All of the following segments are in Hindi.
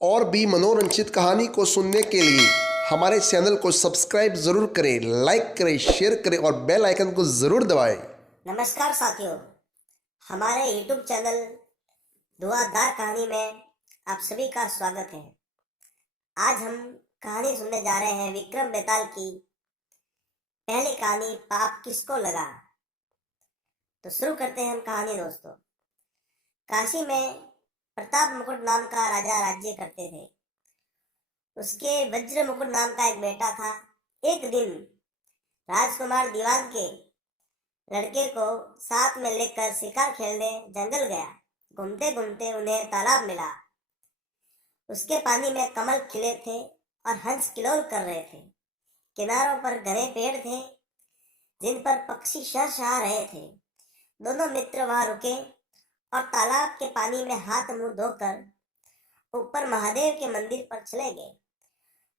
और भी मनोरंजित कहानी को सुनने के लिए हमारे चैनल को सब्सक्राइब जरूर करें, लाइक करें, शेयर करें और बेल आइकन को ज़रूर दबाएं। नमस्कार साथियों, हमारे YouTube चैनल धुआंधार कहानी में आप सभी का स्वागत है। आज हम कहानी सुनने जा रहे हैं विक्रम बेताल की पहली कहानी, पाप किसको लगा। तो शुरू करते हैं हम कहानी दोस्तों। काशी में प्रताप मुकुट नाम का राजा राज्य करते थे। उसके वज्र मुकुट नाम का एक बेटा था। एक दिन राजकुमार दीवान के लड़के को साथ में लेकर शिकार खेलने जंगल गया। घूमते घूमते उन्हें तालाब मिला। उसके पानी में कमल खिले थे और हंस किलोल कर रहे थे। किनारों पर घने पेड़ थे जिन पर पक्षी शहशहा रहे थे। दोनों मित्र वहां रुके और तालाब के पानी में हाथ मुंह धोकर ऊपर महादेव के मंदिर पर चले गए।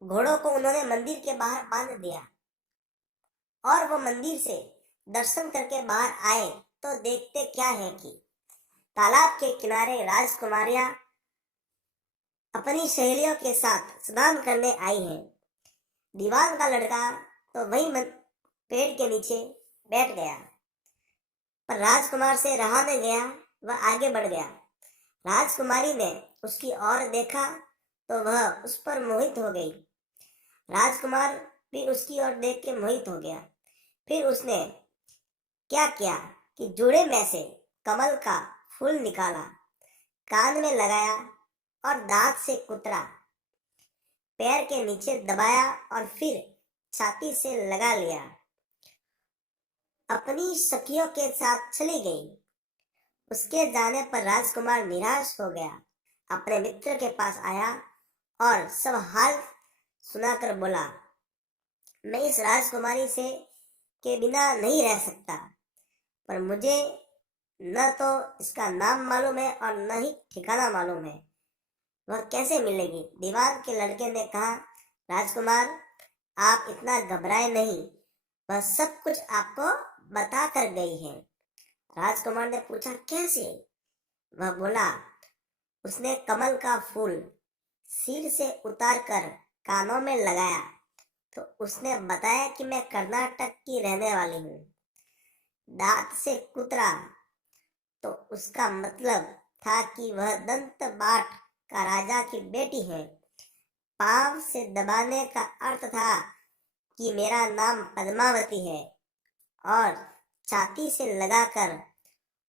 घोड़ों को उन्होंने मंदिर के बाहर बांध दिया और वो मंदिर से दर्शन करके बाहर आए तो देखते क्या है कि तालाब के किनारे राजकुमारियां अपनी सहेलियों के साथ स्नान करने आई हैं। दीवान का लड़का तो वही पेड़ के नीचे बैठ गया, पर राजकुमार से रहा नहीं गया। वह आगे बढ़ गया। राजकुमारी ने उसकी ओर देखा तो वह उस पर मोहित हो गई। राजकुमार भी उसकी ओर देख के मोहित हो गया। फिर उसने क्या किया कि जूड़े में से कमल का फूल निकाला, कान में लगाया और दांत से कुतरा, पैर के नीचे दबाया और फिर छाती से लगा लिया। अपनी सखियों के साथ चली गई। उसके जाने पर राजकुमार निराश हो गया। अपने मित्र के पास आया और सब हाल सुनाकर बोला, मैं इस राजकुमारी से के बिना नहीं रह सकता, पर मुझे न तो इसका नाम मालूम है और न ही ठिकाना मालूम है। वह कैसे मिलेगी? दीवान के लड़के ने कहा, राजकुमार आप इतना घबराए नहीं, वह सब कुछ आपको बता कर गई है। राजकुमार ने पूछा, कैसे? वह बोला, उसने कमल का फूल सिर से उतार कर कानों में लगाया तो उसने बताया कि मैं कर्नाटक की रहने वाली हूँ। दांत से कुतरा तो उसका मतलब था कि वह दंत बाट का राजा की बेटी है। पांव से दबाने का अर्थ था कि मेरा नाम पद्मावती है। और छाती से लगाकर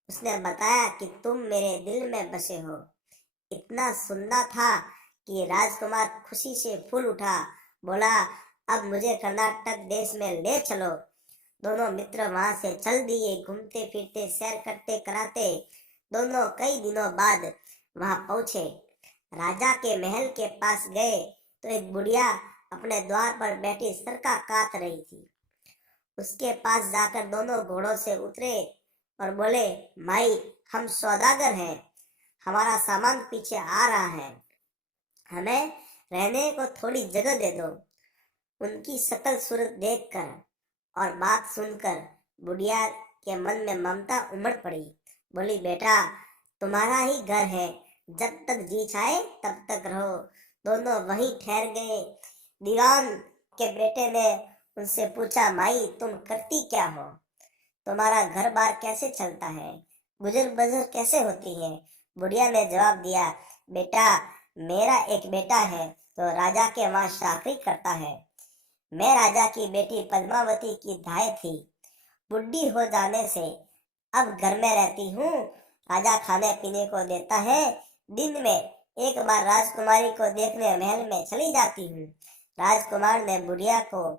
उसने बताया कि तुम मेरे दिल में बसे हो। इतना सुनना था कि राजकुमार खुशी से फूल उठा। बोला, अब मुझे कर्नाटक देश में ले चलो। दोनों मित्र वहां से चल दिए। घूमते फिरते सैर करते कराते दोनों कई दिनों बाद वहां पहुंचे। राजा के महल के पास गए तो एक बुढ़िया अपने द्वार पर बैठी सरका काट रही थी। उसके पास जाकर दोनों घोड़ों से उतरे और बोले, माई हम सौदागर हैं, हमारा सामान पीछे आ रहा है, हमें रहने को थोड़ी जगह दे दो। उनकी शकल सूरत देखकर और बात सुनकर बुढ़िया के मन में ममता उमड़ पड़ी। बोली, बेटा तुम्हारा ही घर है, जब तक जी चाहे तब तक रहो। दोनों वहीं ठहर गए। दीवान के बेटे ने उनसे पूछा, माई तुम करती क्या हो? तुम्हारा घर बार कैसे चलता है? गुजर बसर कैसे होती है? बुढ़िया ने जवाब दिया, बेटा मेरा एक बेटा है तो राजा के वहां चाकरी करता है। मैं राजा की बेटी पद्मावती की दाई थी। बुढ़ी हो जाने से अब घर में रहती हूँ। राजा खाने पीने को देता है। दिन में एक बार राजकुमारी को देखने महल में चली जाती हूँ। राजकुमार ने बुढ़िया को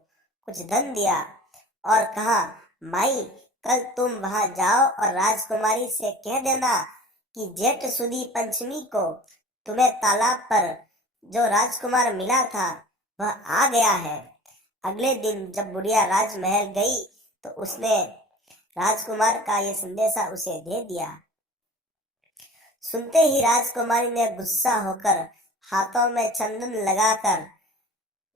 कुछ धन दिया और कहा, माई कल तुम वहां जाओ और राजकुमारी से कह देना कि जेठ सुदी पंचमी को तुम्हें तालाब पर जो राजकुमार मिला था वह आ गया है। अगले दिन जब बुढ़िया राजमहल गई तो उसने राजकुमार का ये संदेशा उसे दे दिया। सुनते ही राजकुमारी ने गुस्सा होकर हाथों में चंदन लगाकर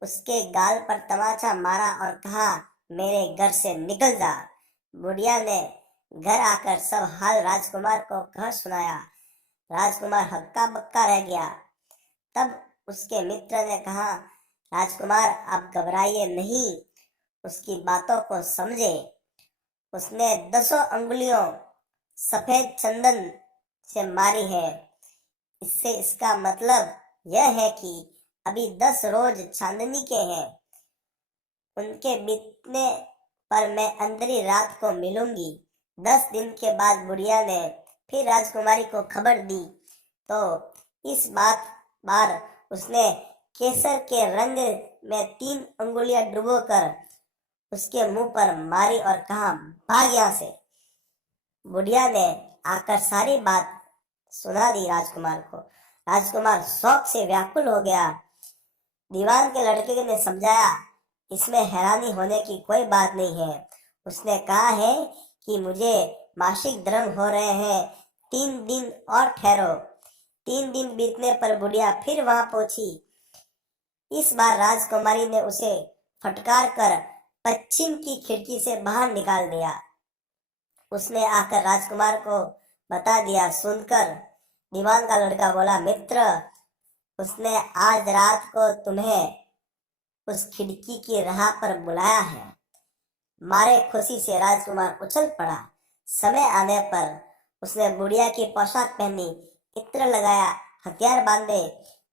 उसके गाल पर तमाचा मारा और कहा, मेरे घर से निकल जा। बुढ़िया ने घर आकर सब हाल राजकुमार को कह सुनाया। राजकुमार हक्का बक्का रह गया। तब उसके मित्र ने कहा, राजकुमार आप घबराइए नहीं, उसकी बातों को समझे। उसने 10 अंगुलियों सफेद चंदन से मारी है। इससे इसका मतलब यह है कि अभी 10 रोज चांदनी के हैं। उनके बीतने पर मैं अंदरी रात को मिलूंगी। 10 दिन के बाद बुढ़िया ने फिर राजकुमारी को खबर दी तो इस बार उसने केसर के रंग में 3 अंगुलियां डुबोकर उसके मुंह पर मारी और कहा, भाग यहाँ से। बुढ़िया ने आकर सारी बात सुना दी राजकुमार को। राजकुमार शौक से व्याकुल हो गया। दीवान के लड़के ने समझाया, इसमें हैरानी होने की कोई बात नहीं है। उसने कहा है कि मुझे मासिक धर्म हो रहे हैं, 3 दिन और ठहरो। 3 दिन बीतने पर बुढ़िया फिर वहां पहुंची। इस बार राजकुमारी ने उसे फटकार कर पश्चिम की खिड़की से बाहर निकाल दिया। उसने आकर राजकुमार को बता दिया। सुनकर दीवान का लड़का बोला, मित्र, उसने आज रात को तुम्हें उस खिड़की की राह पर बुलाया है। मारे खुशी से राजकुमार उछल पड़ा। समय आने पर उसने बुढ़िया की पोशाक पहनी, इत्र लगाया, हथियार बांधे।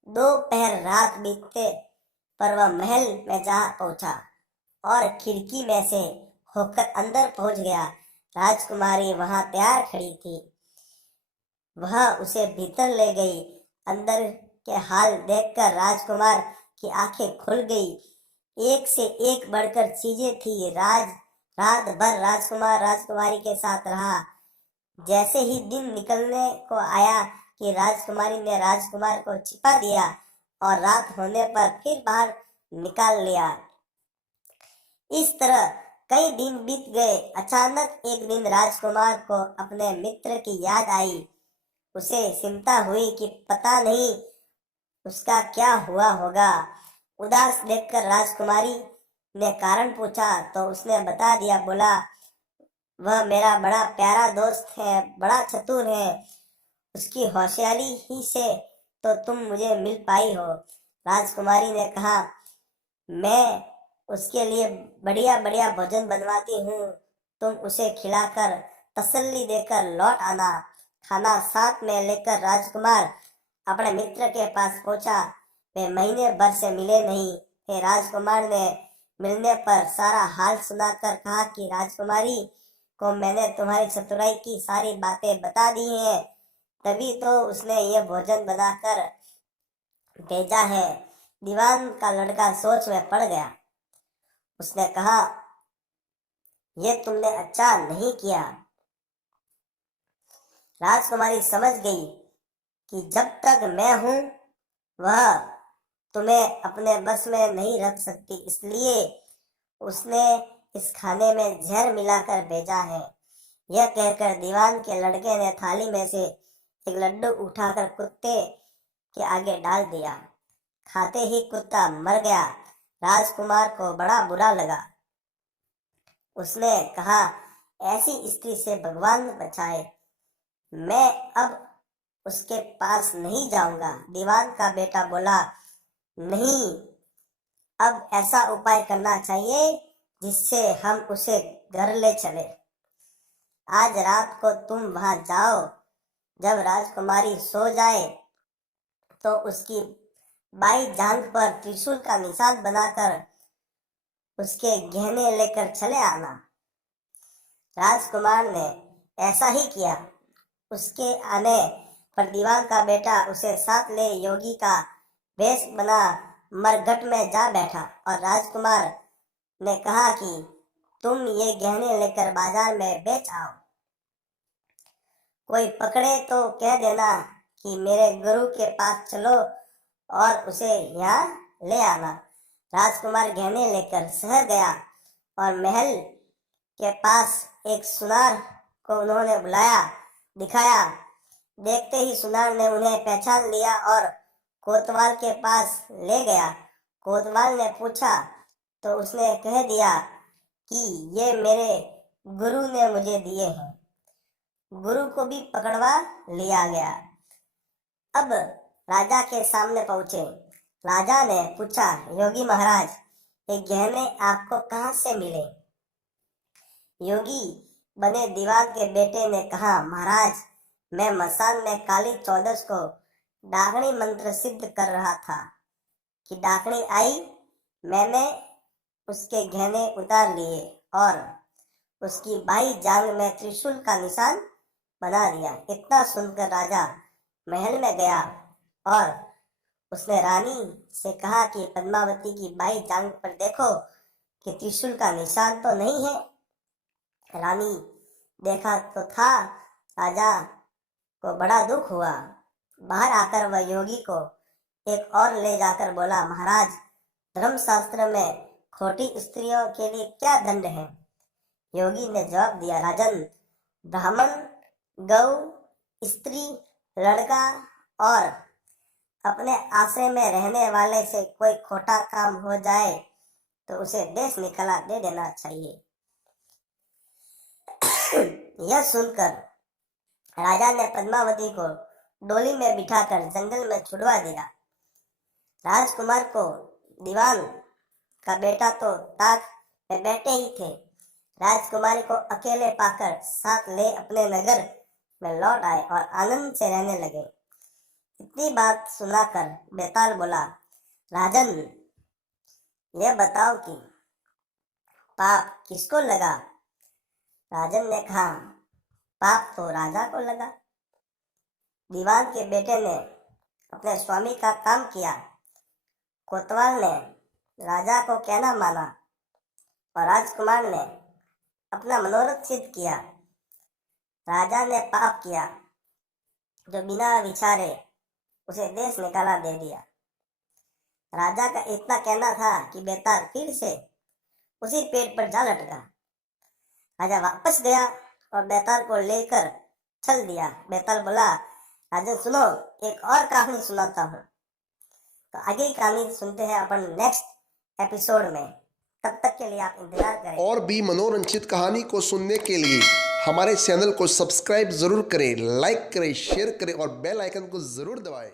2 पहर रात बीतते पर वह महल में जा पहुंचा और खिड़की में से होकर अंदर पहुंच गया। राजकुमारी वहां तैयार खड़ी थी। वह उसे भीतर ले गई। अंदर के हाल देखकर राजकुमार की आंखें खुल गई। एक से एक बढ़कर चीजें थी। रात भर राजकुमार राजकुमारी के साथ रहा। जैसे ही दिन निकलने को आया कि राजकुमारी ने राजकुमार को छिपा दिया और रात होने पर फिर बाहर निकाल लिया। इस तरह कई दिन बीत गए। अचानक एक दिन राजकुमार को अपने मित्र की याद आई। उसे चिंता हुई कि पता नहीं उसका क्या हुआ होगा। उदास देखकर राजकुमारी ने कारण पूछा तो उसने बता दिया। बोला, वह मेरा बड़ा प्यारा दोस्त है, बड़ा चतुर है। उसकी होशियारी ही से तो तुम मुझे मिल पाई हो। राजकुमारी ने कहा, मैं उसके लिए बढ़िया बढ़िया भोजन बनवाती हूँ। तुम उसे खिलाकर तसल्ली देकर लौट आना। खाना साथ में लेकर राजकुमार अपने मित्र के पास पहुंचा। वे महीने भर से मिले नहीं थे। राजकुमार ने मिलने पर सारा हाल सुनाकर कहा कि राजकुमारी को मैंने तुम्हारी चतुराई की सारी बातें बता दी हैं, तभी तो उसने ये भोजन बनाकर भेजा है। दीवान का लड़का सोच में पड़ गया। उसने कहा, यह तुमने अच्छा नहीं किया। राजकुमारी समझ गई कि जब तक मैं हूं वह तुम्हें अपने बस में नहीं रख सकती, इसलिए उसने इस खाने में जहर मिलाकर भेजा है। यह कहकर दीवान के लड़के ने थाली में से एक लड्डू उठाकर कुत्ते के आगे डाल दिया। खाते ही कुत्ता मर गया। राजकुमार को बड़ा बुरा लगा। उसने कहा, ऐसी स्त्री से भगवान बचाए, मैं अब उसके पास नहीं जाऊंगा। दीवान का बेटा बोला, नहीं, अब ऐसा उपाय करना चाहिए जिससे हम उसे घर ले चले। आज रात को तुम वहां जाओ। जब राजकुमारी सो जाए तो उसकी बाई जांघ पर त्रिशूल का निशान बनाकर उसके गहने लेकर चले आना। राजकुमार ने ऐसा ही किया। उसके आने पर दीवान का बेटा उसे साथ ले योगी का वेश बना मरघट में जा बैठा और राजकुमार ने कहा कि तुम ये गहने लेकर बाजार में बेच आओ। कोई पकड़े तो कह देना कि मेरे गुरु के पास चलो और उसे यहाँ ले आना। राजकुमार गहने लेकर शहर गया और महल के पास एक सुनार को उन्होंने बुलाया, दिखाया। देखते ही सुनार ने उन्हें पहचान लिया और कोतवाल के पास ले गया। कोतवाल ने पूछा तो उसने कह दिया कि ये मेरे गुरु ने मुझे दिए हैं। गुरु को भी पकड़वा लिया गया। अब राजा के सामने पहुंचे। राजा ने पूछा, योगी महाराज, ये गहने आपको कहाँ से मिले? योगी बने दीवान के बेटे ने कहा, महाराज, मैं मसान में काली चौदस को डाकनी मंत्र सिद्ध कर रहा था कि डाकनी आई, मैंने उसके गहने उतार लिए और उसकी बाई जांग में त्रिशूल का निशान बना दिया। इतना सुनकर राजा महल में गया और उसने रानी से कहा कि पद्मावती की बाई जांग पर देखो कि त्रिशूल का निशान तो नहीं है। रानी देखा तो था। राजा को बड़ा दुख हुआ। बाहर आकर वह योगी को एक और ले जाकर बोला, महाराज, धर्मशास्त्र में खोटी स्त्रियों के लिए क्या दंड है? योगी ने जवाब दिया, राजन, ब्राह्मण, गौ, स्त्री, लड़का और अपने आश्रय में रहने वाले से कोई खोटा काम हो जाए तो उसे देश निकाला दे देना चाहिए। यह सुनकर राजा ने पद्मावती को डोली में बिठाकर जंगल में छुड़वा दिया। राजकुमार को दीवान का बेटा तो ताक में बैठे ही थे। राजकुमारी को अकेले पाकर साथ ले अपने नगर में लौट आए और आनंद से रहने लगे। इतनी बात सुनाकर बेताल बोला, राजन, यह बताओ कि पाप किसको लगा? राजन ने कहा, पाप तो राजा को लगा। दीवान के बेटे ने अपने स्वामी का काम किया, कोतवाल ने राजा को कहना माना और राजकुमार ने अपना मनोरथ सिद्ध किया। राजा ने पाप किया जो बिना विचारे उसे देश निकाला दे दिया। राजा का इतना कहना था कि बेताल फिर से उसी पेड़ पर जा लटका। राजा वापस गया और बेताल को लेकर चल दिया। बेताल बोला, राजन सुनो, एक और कहानी सुनाता हूँ। तो आगे की कहानी सुनते हैं अपन नेक्स्ट एपिसोड में। तब तक के लिए आप इंतजार करें। और भी मनोरंजित कहानी को सुनने के लिए हमारे चैनल को सब्सक्राइब जरूर करें, लाइक करें, शेयर करें और बेल आइकन को जरूर दबाएं।